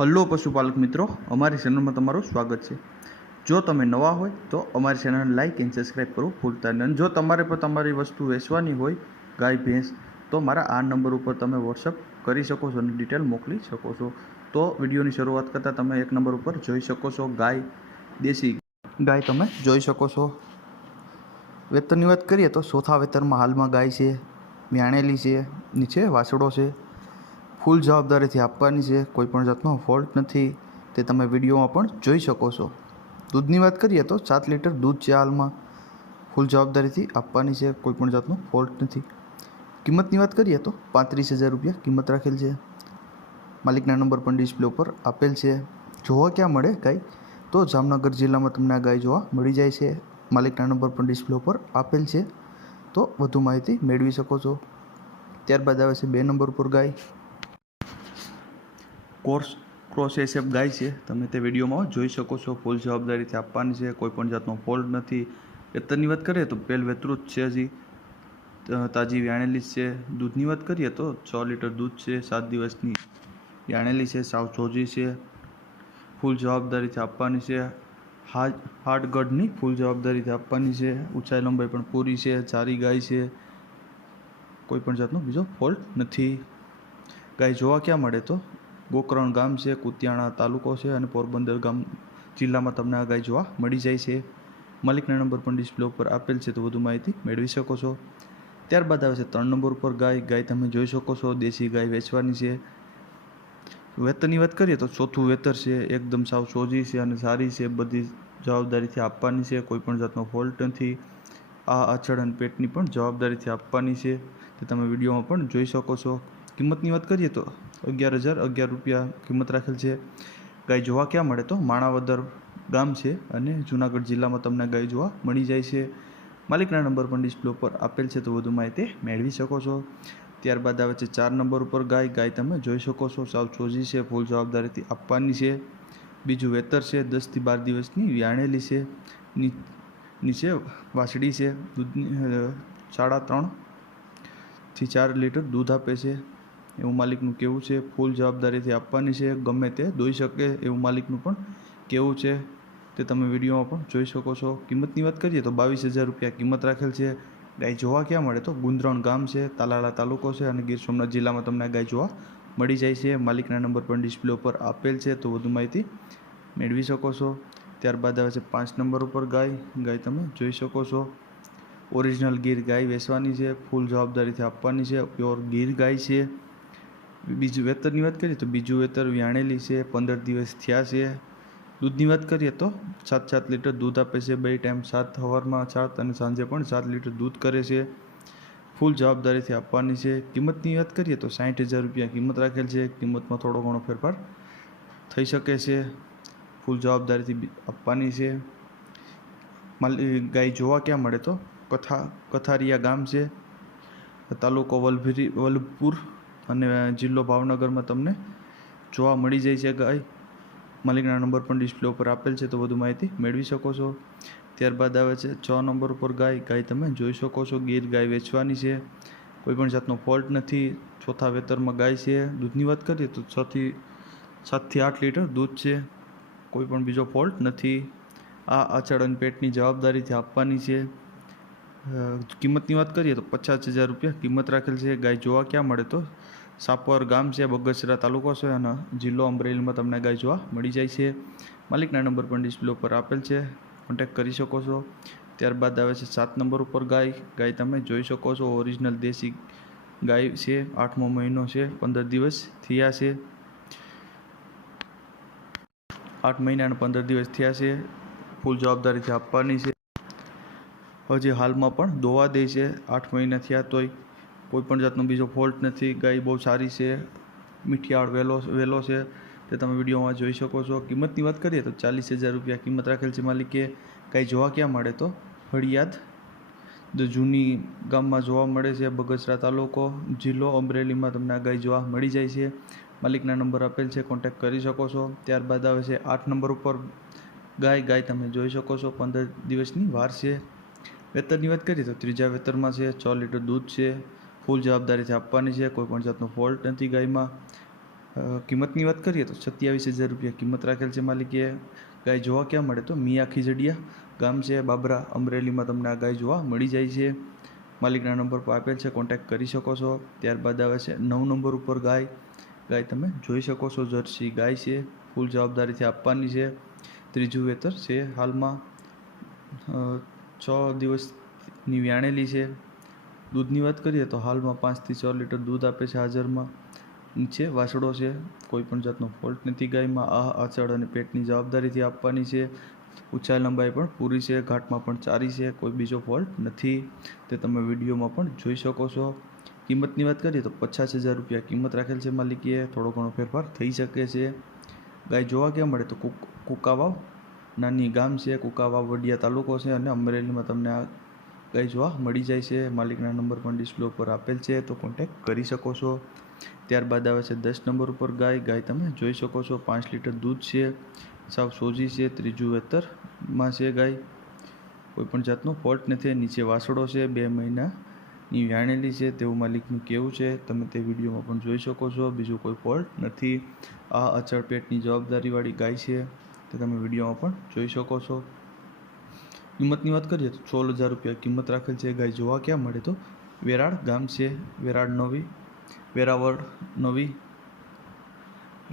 Hello પશુપાલક મિત્રો, અમારી ચેનલમાં તમારું સ્વાગત છે। જો તમે નવા હોય તો અમારી ચેનલને લાઇક એન્ડ સબસ્ક્રાઈબ કરવું ભૂલતા નહીં। અને જો તમારે પણ તમારી વસ્તુ વેચવાની હોય ગાય ભેંસ તો મારા આ નંબર ઉપર તમે વોટ્સઅપ કરી શકો છો અને ડિટેલ મોકલી શકો છો। તો વિડીયોની શરૂઆત કરતાં તમે એક નંબર ઉપર જોઈ શકો છો ગાય, દેશી ગાય તમે જોઈ શકો છો। વેતરની વાત કરીએ તો ચોથા વેતરમાં હાલમાં ગાય છે, વ્યાણેલી છે, નીચે વાછડો છે। ફૂલ જવાબદારીથી આપવાની છે, કોઈપણ જાતનો ફોલ્ટ નથી, તે તમે વિડીયોમાં પણ જોઈ શકો છો। દૂધની વાત કરીએ તો 7 લીટર દૂધ છે હાલમાં, ફૂલ જવાબદારીથી આપવાની છે, કોઈપણ જાતનો ફોલ્ટ નથી। કિંમતની વાત કરીએ તો 35,000 રૂપિયા કિંમત રાખેલ છે। માલિકના નંબર પણ ડિસ્પ્લે ઉપર આપેલ છે। જોવા ક્યાં મળે ગાય તો જામનગર જિલ્લામાં તમને આ ગાય જોવા મળી જાય છે। માલિકના નંબર પણ ડિસ્પ્લે ઉપર આપેલ છે, તો વધુ માહિતી મેળવી શકો છો। ત્યારબાદ આવે છે 2 નંબર ઉપર ગાય, ક્રોસ એસએફ ગાય છે, તમે તે વિડીયોમાં જોઈ શકો છો। ફૂલ જવાબદારીથી આપવાની છે, કોઈપણ જાતનો ફોલ્ટ નથી। વેતરની વાત કરીએ તો પહેલ વેતરું જ છે, હજી તાજી વ્યાણેલી છે। દૂધની વાત કરીએ તો 6 લીટર દૂધ છે, 7 દિવસની વ્યાણેલી છે, સાવ ચોજી છે, ફૂલ જવાબદારીથી આપવાની છે। હાર્ડ ગઢની ફૂલ જવાબદારીથી આપવાની છે, ઊંચાઈ લંબાઈ પણ પૂરી છે, સારી ગાય છે, કોઈપણ જાતનો બીજો ફોલ્ટ નથી। ગાય જોવા ક્યાં મળે તો ગોકરણ ગામ છે, કુતિયાણા તાલુકો છે અને પોરબંદર જિલ્લામાં તમને આ ગાય જોવા મળી જાય છે। માલિકના નંબર પણ ડિસ્પ્લે ઉપર આપેલ છે, તો વધુ માહિતી મેળવી શકો છો। ત્યારબાદ આવે છે 3 નંબર ઉપર ગાય તમે જોઈ શકો છો, દેશી ગાય વેચવાની છે। વેતરની વાત કરીએ તો ચોથું વેતર છે, એકદમ સાવ સોજી છે અને સારી છે, બધી જવાબદારીથી આપવાની છે, કોઈપણ જાતનો ફોલ્ટ નથી। આ આછળ અને પેટની પણ જવાબદારીથી આપવાની છે, તે તમે વિડીયોમાં પણ જોઈ શકો છો। કિંમતની વાત કરીએ તો 11,011 રૂપિયા કિંમત રાખેલ છે। ગાય જોવા ક્યાં મળે તો માણાવદર ગામ છે અને જૂનાગઢ જિલ્લામાં તમને ગાય જોવા મળી જાય છે। માલિકના નંબર પણ ડિસ્પ્લે ઉપર આપેલ છે, તો વધુ માહિતી મેળવી શકો છો। ત્યારબાદ આવે છે 4 નંબર ઉપર ગાય તમે જોઈ શકો છો, સાવ ચોજી છે, ફૂલ જવાબદારીથી આપવાની છે। બીજું વેતર છે, 10 થી 12 દિવસની વ્યાણેલી છે, નીચે વાછડી છે, દૂધની 3.5 થી 4 લીટર દૂધ આપે છે એવું માલિકનું કહેવું છે। ફૂલ જવાબદારીથી આપવાની છે, ગમે તે દોઈ શકે એવું માલિકનું પણ કહેવું છે, તે તમે વિડીયોમાં પણ જોઈ શકો છો। કિંમતની વાત કરીએ તો 22,000 રૂપિયા કિંમત રાખેલ છે। ગાય જોવા ક્યાં મળે તો ગુંદરણ ગામ છે, તાલાળા તાલુકો છે અને ગીર સોમનાથ જિલ્લામાં તમને ગાય જોવા મળી જાય છે। માલિકના નંબર પણ ડિસ્પ્લે ઉપર આપેલ છે, તો વધુ માહિતી મેળવી શકો છો। ત્યારબાદ આવે છે 5 નંબર ઉપર ગાય તમે જોઈ શકો છો, ઓરિજિનલ ગીર ગાય વેચવાની છે, ફૂલ જવાબદારીથી આપવાની છે, પ્યોર ગીર ગાય છે। બીજું વેતરની વાત કરીએ તો બીજું વેતર વ્યાણેલી છે, 15 દિવસ થયા છે। દૂધની વાત કરીએ તો 7 લીટર દૂધ આપે છે, 2 ટાઈમ 7 સવારમાં 7 અને સાંજે પણ 7 લીટર દૂધ કરે છે, ફૂલ જવાબદારીથી આપવાની છે। કિંમતની વાત કરીએ તો 60,000 રૂપિયા કિંમત રાખેલ છે, કિંમતમાં થોડો ઘણો ફેરફાર થઈ શકે છે, ફૂલ જવાબદારીથી આપવાની છે। ગાય જોવા ક્યાં મળે તો કથારિયા ગામ છે, તાલુકો વલભપુર અને જિલ્લો ભાવનગરમાં તમને જોવા મળી જાય છે ગાય। માલિકના નંબર પણ ડિસ્પ્લે ઉપર આપેલ છે, તો વધુ માહિતી મેળવી શકો છો। ત્યારબાદ આવે છે 6 નંબર ઉપર ગાય તમે જોઈ શકો છો, ગીર ગાય વેચવાની છે, કોઈપણ જાતનો ફોલ્ટ નથી, ચોથા વેતરમાં ગાય છે। દૂધની વાત કરીએ તો 7 થી 8 લીટર દૂધ છે, કોઈપણ બીજો ફોલ્ટ નથી। આ આછળ અને પેટની જવાબદારીથી આપવાની છે। કિંમતની વાત કરીએ તો 50,000 રૂપિયા કિંમત રાખેલ છે। ગાય જોવા ક્યાં મળે તો સાપર ગામ છે, બગસરા તાલુકો છે અને જિલ્લો અમરેલીમાં તમને ગાય જોવા મળી જાય છે। માલિકના નંબર પણ ડિસ્પ્લે ઉપર આપેલ છે, કોન્ટેક્ટ કરી શકો છો। ત્યારબાદ આવે છે 7 નંબર ઉપર ગાય તમે જોઈ શકો છો, ઓરિજિનલ દેશી ગાય છે, 8મો મહિનો છે, 15 દિવસ થયા છે, 8 મહિના અને 15 દિવસ થયા છે, ફૂલ જવાબદારીથી આપવાની છે। હજી હાલમાં પણ દોવા દે છે, 8 મહિના થયા તોય કોઈપણ જાતનો બીજો ફોલ્ટ નથી। ગાય બહુ સારી છે, મીઠિયાળ વેલો છે, તે તમે વિડીયોમાં જોઈ શકો છો। કિંમતની વાત કરીએ તો 40,000 રૂપિયા કિંમત રાખેલ છે માલિકે। ગાય જોવા ક્યાં મળે તો ફળિયાદ જૂની ગામમાં જોવા મળે છે, બગસરા તાલુકો, જિલ્લો અમરેલીમાં તમને આ ગાય જોવા મળી જાય છે। માલિકના નંબર આપેલ છે, કોન્ટેક્ટ કરી શકો છો। ત્યારબાદ આવે છે 8 નંબર ઉપર ગાય તમે જોઈ શકો છો, 15 દિવસની વાર છે। વેતરની વાત કરીએ તો ત્રીજા વેતરમાં છે, 6 લીટર દૂધ છે, ફૂલ જવાબદારીથી આપવાની છે, કોઈપણ જાતનો ફોલ્ટ નથી ગાયમાં। કિંમતની વાત કરીએ તો 27,000 રૂપિયા કિંમત રાખેલ છે માલિકે. ગાય જોવા ક્યાં મળે તો મિયા ખીજડીયા ગામ છે બાબરા અમરેલીમાં તમને આ ગાય જોવા મળી જાય છે. માલિકના નંબર પર આપેલ છે, કોન્ટેક્ટ કરી શકો છો. ત્યારબાદ આવે છે 9 નંબર ઉપર ગાય તમે જોઈ શકો છો. જર્સી ગાય છે, ફૂલ જવાબદારીથી આપવાની છે. ત્રીજું વેતર છે, હાલમાં 6 દિવસની વ્યાણેલી છે. દૂધની વાત કરીએ તો હાલમાં 5 થી 6 લીટર દૂધ આપે છે હાજરમાં. નીચે વાસળો છે, કોઈ પણ જાતનો ફોલ્ટ નથી ગાયમાં. આચળ અને પેટની જવાબદારીથી આપવાની છે. ઊંચાઈ લંબાઈ પણ પૂરી છે, ઘાટમાં પણ ચારી છે, કોઈ બીજો ફોલ્ટ નથી. તે તમે વિડીયોમાં પણ જોઈ શકો છો. કિંમતની વાત કરીએ તો 50,000 રૂપિયા કિંમત રાખેલ છે માલિકીએ. થોડો ઘણો ફેરફાર થઈ શકે છે. ગાય જોવા ક્યાં મળે તો કુકાવાવ નાની ગામ છે, કુકાવાવ વડિયા તાલુકો છે અને અમરેલીમાં તમને આ ગાય જોવા મળી જાય છે. માલિકના નંબર પણ ડિસ્પ્લે ઉપર આપેલ છે, તો કોન્ટેક્ટ કરી શકો છો. ત્યારબાદ આવે છે 10 નંબર ઉપર ગાય તમે જોઈ શકો છો. 5 લીટર દૂધ છે, સાવ સોજી છે. ત્રીજું વેતરમાં છે ગાય, કોઈ પણ જાતનો ફોલ્ટ નથી. નીચે વાસળો છે, 2 મહિનાની વ્યાણેલી છે તેવું માલિકનું કહેવું છે. તમે તે વિડીયોમાં પણ જોઈ શકો છો. બીજું કોઈ ફોલ્ટ નથી. આ અચળ પેટની જવાબદારીવાળી ગાય છે, તે તમે વિડીયોમાં પણ જોઈ શકો છો. કિંમતની વાત કરીએ તો 16,000 રૂપિયા કિંમત રાખેલ છે. ગાય જોવા ક્યાં મળે તો વેરાળ ગામ છે, વેરાવળ નવી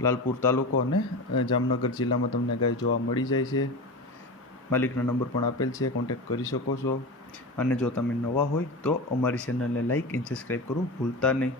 લાલપુર તાલુકો અને જામનગર જિલ્લામાં તમને ગાય જોવા મળી જાય છે. માલિકના નંબર પણ આપેલ છે, કોન્ટેક્ટ કરી શકો છો. અને જો તમે નવા હોય તો અમારી ચેનલને લાઇક અને સબસ્ક્રાઈબ કરવું ભૂલતા નહીં.